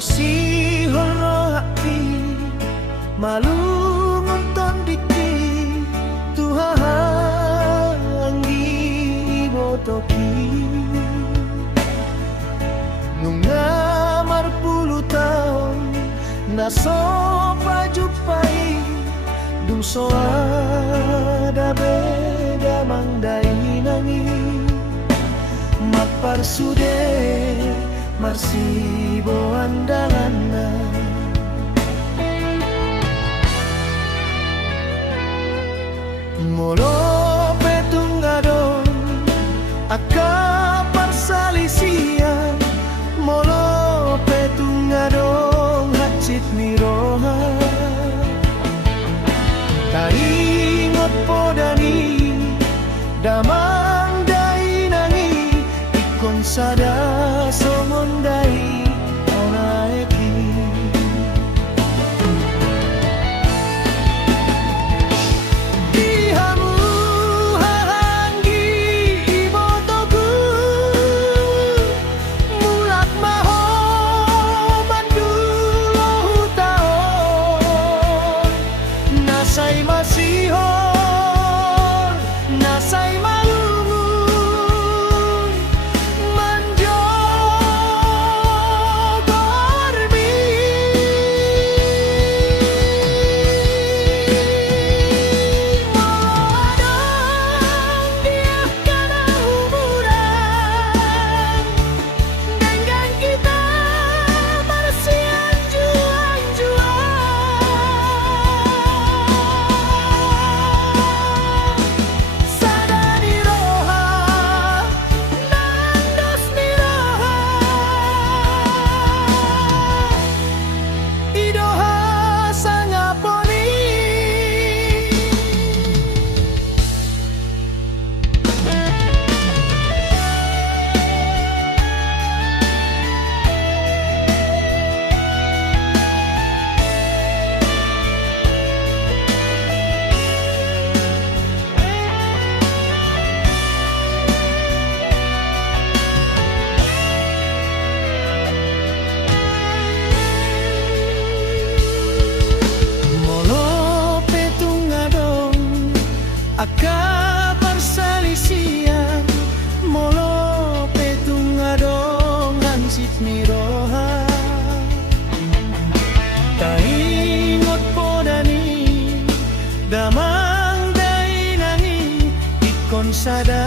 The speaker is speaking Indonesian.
masih horo hati malu nonton diki Tuhan botoki nungamar puluh tahun naso pajupai dung soada beda mangdai nangi mapar sude marsibo andalana molo petungadon aka parsalisian molo petungadon hacit miroha taringot podani damang dai nangi ikon sada somondai onaeki dihamu hahangi ibotoku mulak maho mandulo hutaon nasai masihon nasai malungun manjogormi moladong dia kana humuran genggang kita marsian juang-juang sadani roha nandos niroha idoha sangaponi molo petungadong aka parsalisian molo petungadong hansit miroha taingot podani damang dai nangi ikon sada